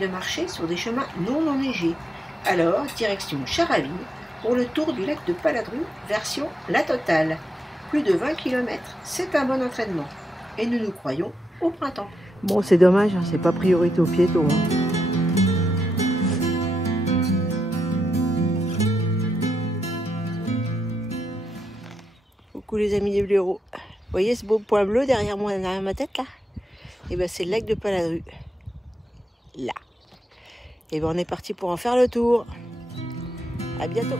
de marcher sur des chemins non enneigés. Alors, direction Charaville pour le tour du lac de Paladru, version La Totale. Plus de 20 km, c'est un bon entraînement. Et nous nous croyons au printemps. Bon, c'est dommage, hein, c'est pas priorité aux piétons. Hein. Coucou les amis des blaireaux. Vous voyez ce beau point bleu derrière moi, derrière ma tête là? Et ben c'est le lac de Paladru. Là. Et ben on est parti pour en faire le tour. À bientôt.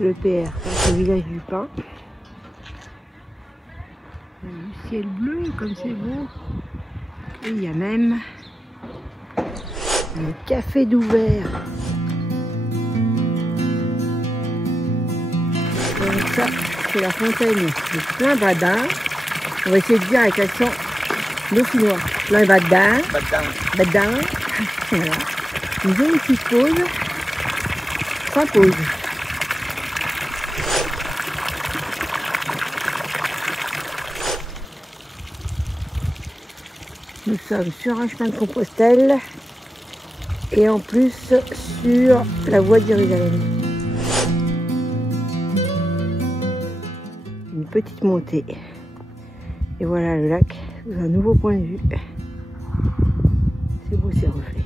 Le PR, c'est le village du pain. Le ciel bleu, comme c'est beau. Et il y a même le café d'ouvert. Donc ça, c'est la fontaine de plein badin. On va essayer de dire avec l'accent dauphinois. Plein badin. Badin. Voilà. Une jolie petite pause. Sans pause. Nous sommes sur un chemin de Compostelle et en plus sur la voie de Jérusalem. Une petite montée. Et voilà le lac sous un nouveau point de vue. C'est beau ces reflets.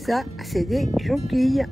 Ça, c'est des jonquilles.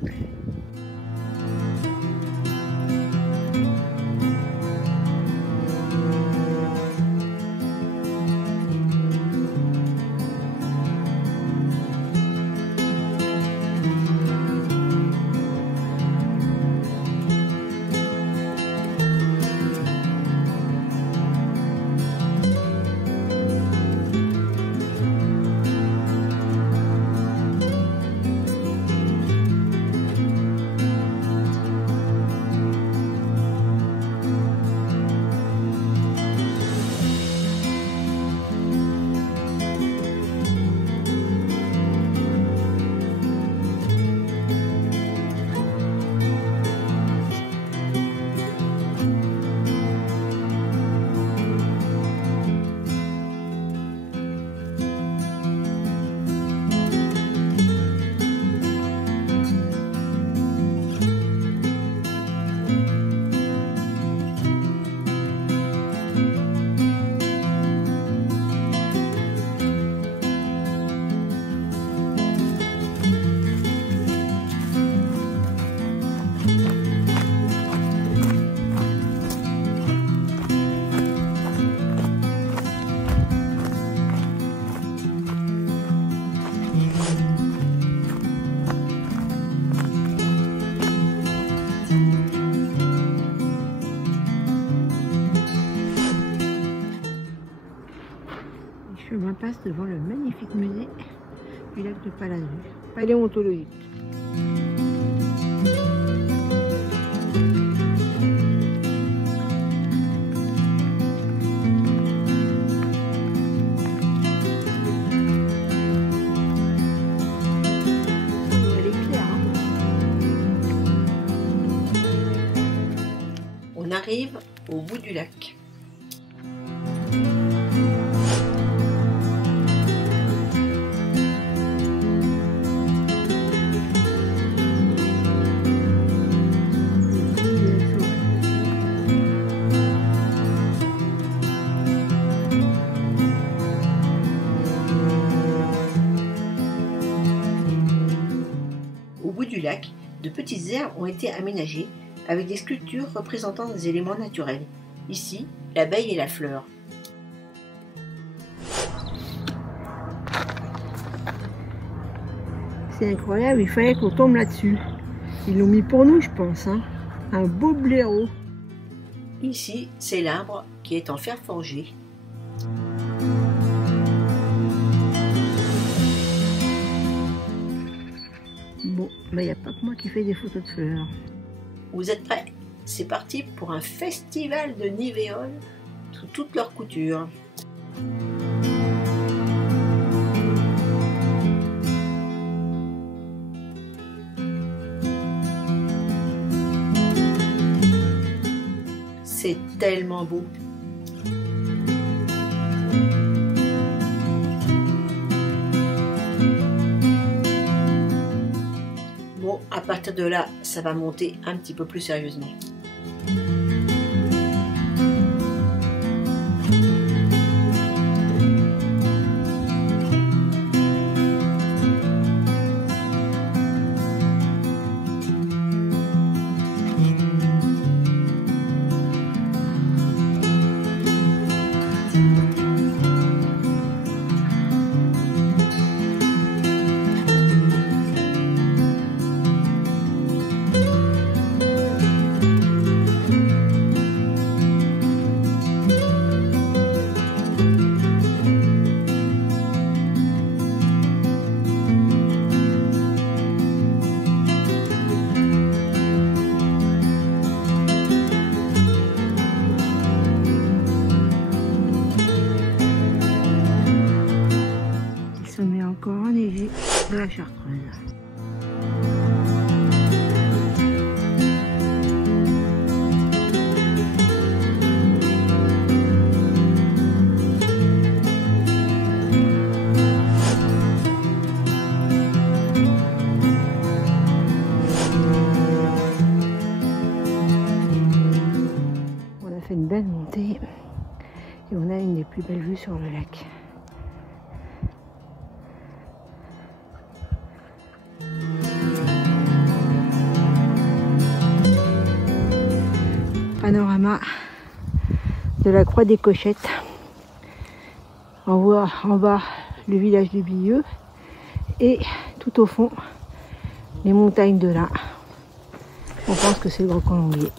Le chemin passe devant le magnifique musée du lac de Paladru, paléontologique. Elle est claire, hein? On arrive au bout du lac. Au bout du lac, de petites aires ont été aménagées avec des sculptures représentant des éléments naturels. Ici, l'abeille et la fleur. C'est incroyable, il fallait qu'on tombe là-dessus. Ils l'ont mis pour nous, je pense, hein. Un beau blaireau. Ici, c'est l'arbre qui est en fer forgé. Bon, il n'y a pas que moi qui fais des photos de fleurs. Vous êtes prêts? C'est parti pour un festival de nivéoles sous toutes leurs coutures. C'est tellement beau. Bon, à partir de là, ça va monter un petit peu plus sérieusement. Encore enneigé de la Chartreuse. On a fait une belle montée et on a une des plus belles vues sur le lac. panorama de la Croix des Cochettes. On voit en bas le village de Bieux et tout au fond les montagnes de là. On pense que c'est le Gros Colombier.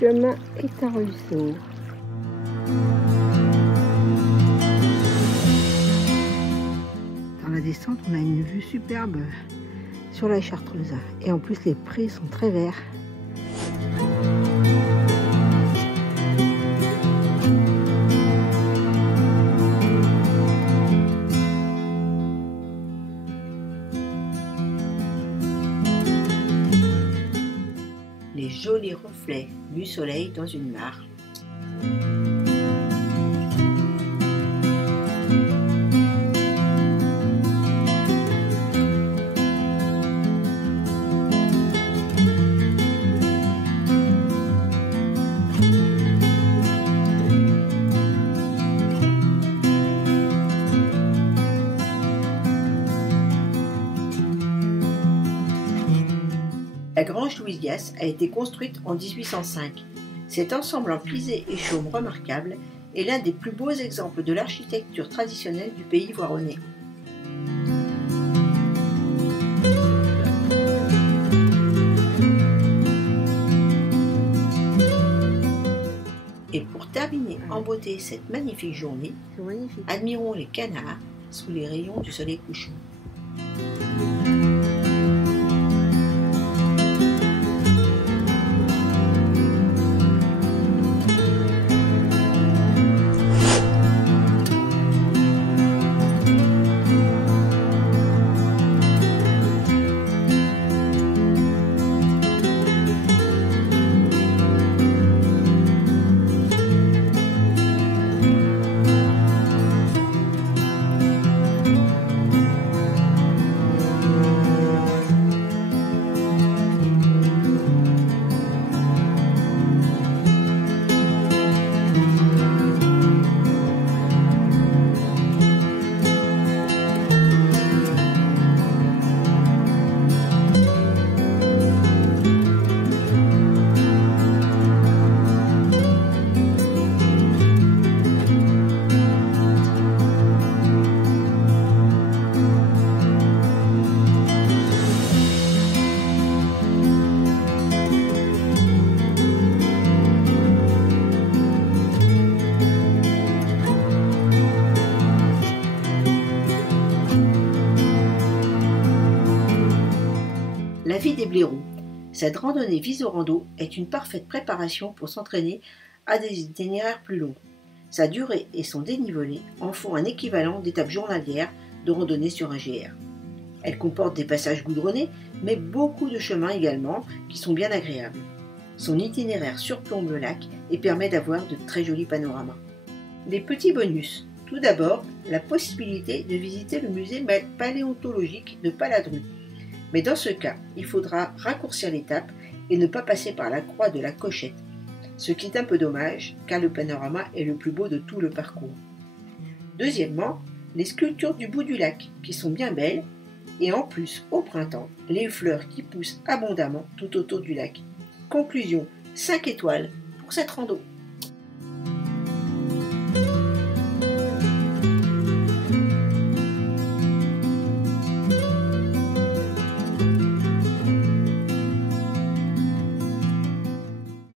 Le chemin est un ruisseau. Dans la descente, on a une vue superbe sur la Chartreuse. Et en plus, les prés sont très verts. Les jolis reflets du soleil dans une mare. La grange Louis Dias a été construite en 1805. Cet ensemble en pisé et chaume remarquable est l'un des plus beaux exemples de l'architecture traditionnelle du pays voironnais. Et pour terminer en beauté cette magnifique journée, admirons les canards sous les rayons du soleil couchant. La vie des blaireaux. Cette randonnée Visorando est une parfaite préparation pour s'entraîner à des itinéraires plus longs. Sa durée et son dénivelé en font un équivalent d'étape journalière de randonnée sur un GR. Elle comporte des passages goudronnés, mais beaucoup de chemins également qui sont bien agréables. Son itinéraire surplombe le lac et permet d'avoir de très jolis panoramas. Des petits bonus. Tout d'abord, la possibilité de visiter le musée paléontologique de Paladru. Mais dans ce cas, il faudra raccourcir l'étape et ne pas passer par la croix de la Cochette, ce qui est un peu dommage car le panorama est le plus beau de tout le parcours. Deuxièmement, les sculptures du bout du lac qui sont bien belles et en plus, au printemps, les fleurs qui poussent abondamment tout autour du lac. Conclusion, 5 étoiles pour cette rando.